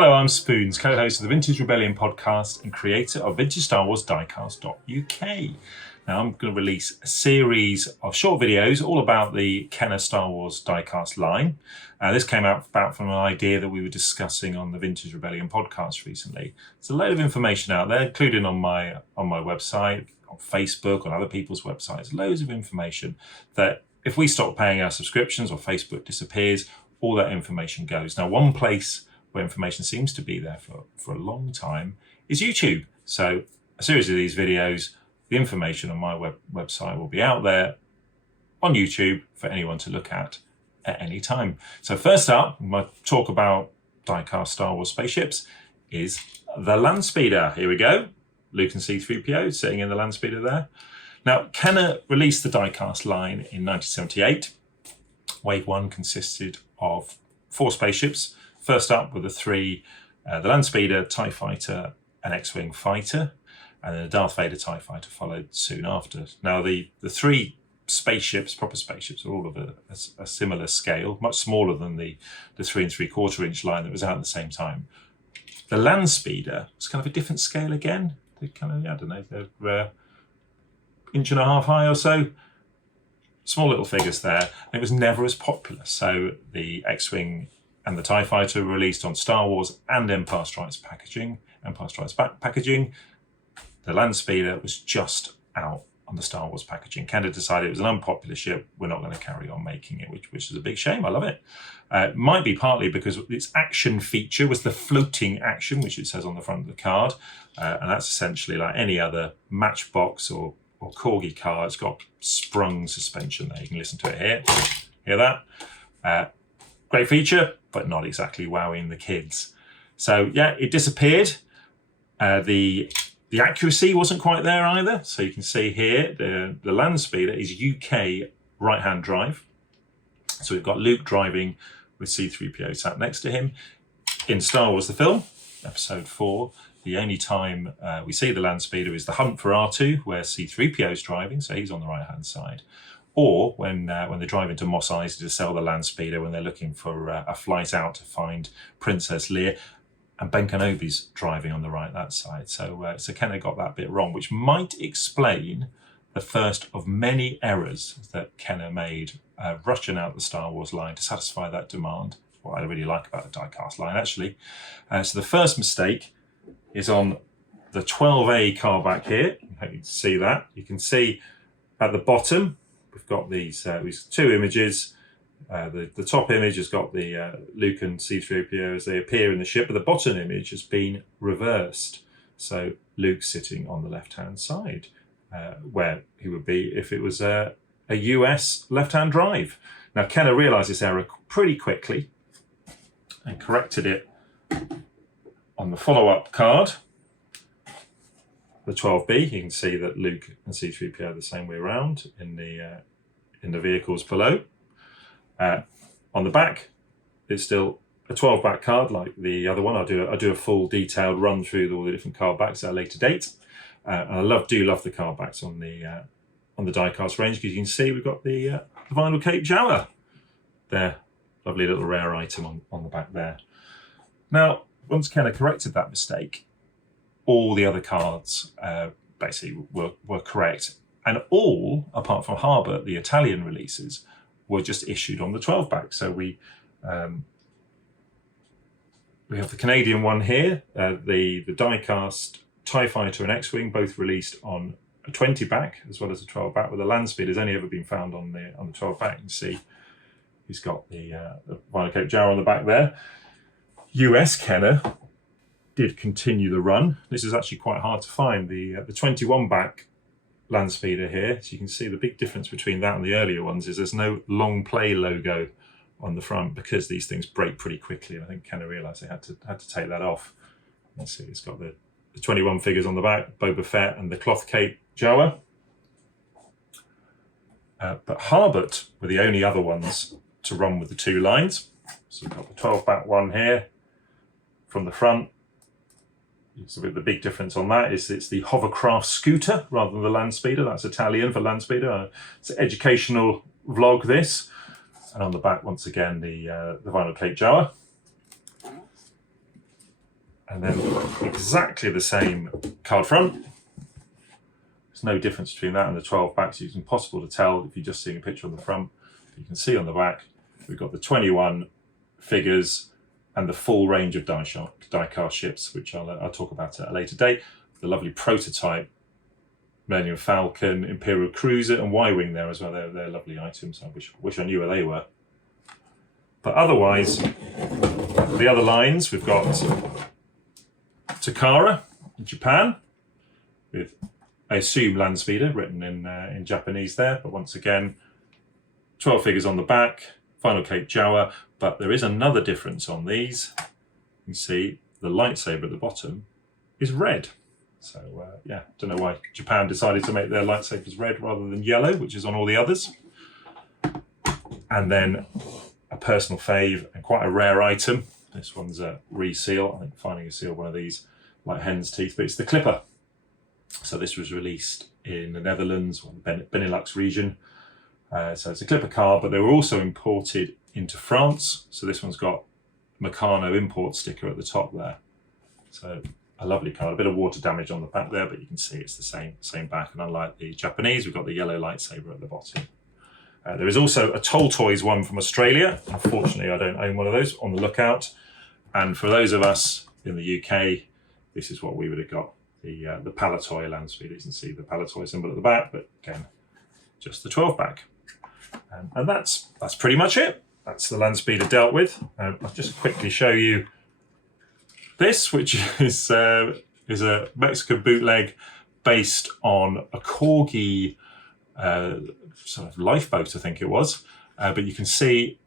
Hello, I'm Spoons, co-host of the Vintage Rebellion podcast and creator of VintageStarWarsDiecast.uk. Now, I'm going to release a series of short videos all about the Kenner Star Wars diecast line. This came about from an idea that we were discussing on the Vintage Rebellion podcast recently. There's a load of information out there, including on my website, on Facebook, on other people's websites. Loads of information that if we stop paying our subscriptions or Facebook disappears, all that information goes. Now, one place where information seems to be there for a long time is YouTube. So a series of these videos, the information on my website will be out there on YouTube for anyone to look at any time. So first up, my talk about diecast Star Wars spaceships is the Landspeeder. Here we go. Luke and C-3PO sitting in the Landspeeder there. Now, Kenner released the diecast line in 1978. Wave 1 consisted of 4 spaceships. First up were the 3, the Landspeeder, TIE Fighter, and X-Wing Fighter, and then the Darth Vader TIE Fighter followed soon after. Now, the 3 spaceships, proper spaceships, are all of a similar scale, much smaller than the 3 3/4 inch line that was out at the same time. The Landspeeder was kind of a different scale again. They kind of, I don't know, they're inch and a half high or so. Small little figures there. And it was never as popular. So the X-Wing and the TIE Fighter were released on Star Wars and Empire Strikes packaging. The Landspeeder was just out on the Star Wars packaging. Kenner decided it was an unpopular ship. We're not going to carry on making it, which is a big shame. I love it. It might be partly because its action feature was the floating action, which it says on the front of the card. And that's essentially like any other Matchbox or Corgi car. It's got sprung suspension there. You can listen to it here. Hear that? Great feature, but not exactly wowing the kids. So yeah, it disappeared. The accuracy wasn't quite there either. So you can see here, the Landspeeder is UK right-hand drive. So we've got Luke driving with C-3PO sat next to him. In Star Wars the film, episode 4, the only time we see the Landspeeder is the hunt for R2, where C-3PO is driving, so he's on the right-hand side. Or when they drive into Mos Eisley to sell the Landspeeder, when they're looking for a flight out to find Princess Leia, and Ben Kenobi's driving on the right, that side. So Kenner got that bit wrong, which might explain the first of many errors that Kenner made rushing out the Star Wars line to satisfy that demand. What I really like about the diecast line, actually. So the first mistake is on the 12A car back here. I hope you can see that. You can see at the bottom, we've got these 2 images. The top image has got the Luke and C-3PO as they appear in the ship, but the bottom image has been reversed. So Luke's sitting on the left-hand side, where he would be if it was a US left-hand drive. Now, Kenner realised this error pretty quickly and corrected it on the follow-up card, the 12B. You can see that Luke and C-3PO are the same way around in the vehicles below. On the back, it's still a 12 back card like the other one. I'll do a full detailed run through all the different card backs at a later date. And I do love the card backs on the diecast range, because you can see we've got the vinyl Cape Jawa there. Lovely little rare item on the back there. Now, once Kenner corrected that mistake, all the other cards basically were correct. And all, apart from Harbour, the Italian releases, were just issued on the 12 back. So we have the Canadian one here, the diecast TIE Fighter and X-Wing, both released on a 20 back as well as a 12 back, with the Landspeeder has only ever been found on the 12 back. You can see he's got the vinyl Cape Jawa on the back there. US Kenner did continue the run. This is actually quite hard to find. The 21 back Landspeeder here, so you can see the big difference between that and the earlier ones is there's no long play logo on the front, because these things break pretty quickly. I think Kenner realised they had to take that off. Let's see, it's got the 21 figures on the back, Boba Fett and the cloth Cape Jawa. But Harbert were the only other ones to run with the 2 lines. So we've got the 12 back one here from the front. So the big difference on that is it's the hovercraft scooter rather than the Landspeeder. That's Italian for Landspeeder. It's an educational vlog, this. And on the back, once again, the vinyl Cape Jawa. And then exactly the same card front. There's no difference between that and the 12 back, so it's impossible to tell if you're just seeing a picture on the front. You can see on the back, we've got the 21 figures and the full range of die-cast ships, which I'll talk about at a later date. The lovely prototype Millennium Falcon, Imperial Cruiser, and Y-Wing there as well. They're lovely items. I wish I knew where they were. But otherwise, the other lines, we've got Takara in Japan, with, I assume, Landspeeder written in Japanese there. But once again, 12 figures on the back, Final Cape Jawa. But there is another difference on these. You can see the lightsaber at the bottom is red. So yeah, don't know why Japan decided to make their lightsabers red rather than yellow, which is on all the others. And then a personal fave and quite a rare item. This one's a reseal. I think finding a seal one of these like hen's teeth, but it's the Clipper. So this was released in the Netherlands, or the Benelux region. So it's a Clipper card, but they were also imported into France. So this one's got Meccano import sticker at the top there. So a lovely card, a bit of water damage on the back there, but you can see it's the same back. And unlike the Japanese, we've got the yellow lightsaber at the bottom. There is also a Toll Toys one from Australia. Unfortunately, I don't own one of those. On the lookout. And for those of us in the UK, this is what we would have got. The Palatoy Landspeeder. You can see the Palatoy symbol at the back, but again, just the 12 back. And that's pretty much it. That's the Landspeeder dealt with. I'll just quickly show you this, which is a Mexican bootleg based on a Corgi sort of lifeboat, I think it was. But you can see,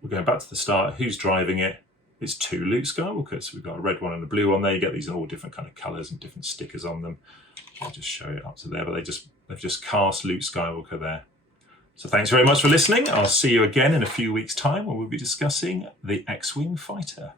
we're going back to the start, who's driving it. It's two Luke Skywalkers. We've got a red one and a blue one there. You get these in all different kind of colours and different stickers on them. I'll just show it up to there, but they've just cast Luke Skywalker there. So thanks very much for listening. I'll see you again in a few weeks' time when we'll be discussing the X-Wing fighter.